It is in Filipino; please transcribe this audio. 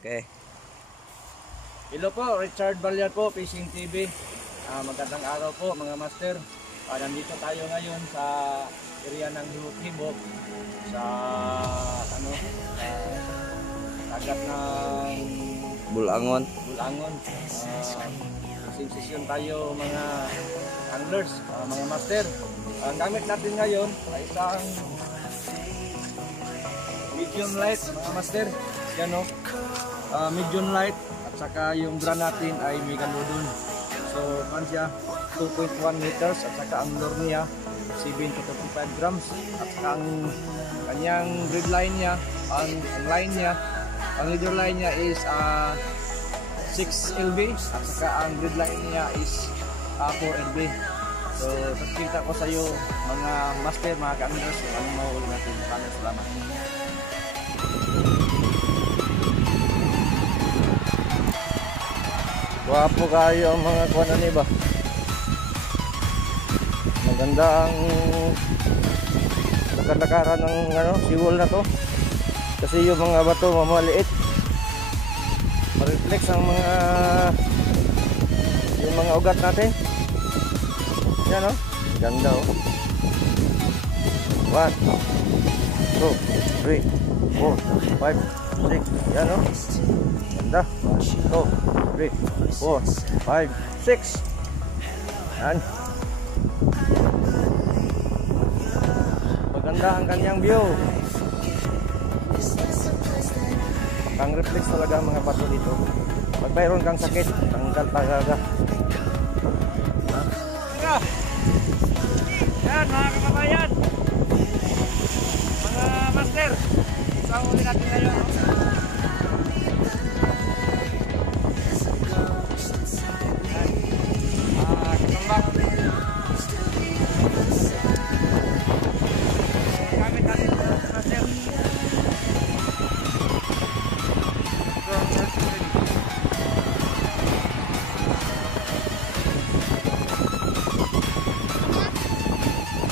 Okay. Hello po, Richard Balyar po, Fishing TV. Magandang araw po mga master. Nandito tayo ngayon sa area ng Hibok sa dagat ng Bulangon. Session tayo mga anglers, mga master. Ang gamit natin ngayon ay isang medium light mga master. Yan o, medium light at saka yung brand natin ay Megalodon. So kan siya 2.1 meters at saka ang lure niya 7 to 25 grams at saka ang kanyang grid line niya, ang line niya, ang leader line niya is 6 LB at saka ang grid line niya is 4 LB. So pagkita ko sa iyo mga master, mga ka-anglers kung anong mahuli natin. Maraming salamat. Wapo kayo ang mga kuwanan ni ba? Maganda ang lakad-lakaran ng siwol na to. Kasi yung mga bato mamaliit. Ma-reflex ang yung mga ugat natin. Yan o. Ganda o. 1, 2, 3, 4, 5, 6. Yan o. Ganda. 1, 2, 3, 4, 5, 6. Yan. Maganda ang kanyang view. Ang reflex talaga ang mga bato dito. Pag mayroon kang sakit, tanggal talaga. Yan mga kababayan, mga master, isang huli natin ngayon.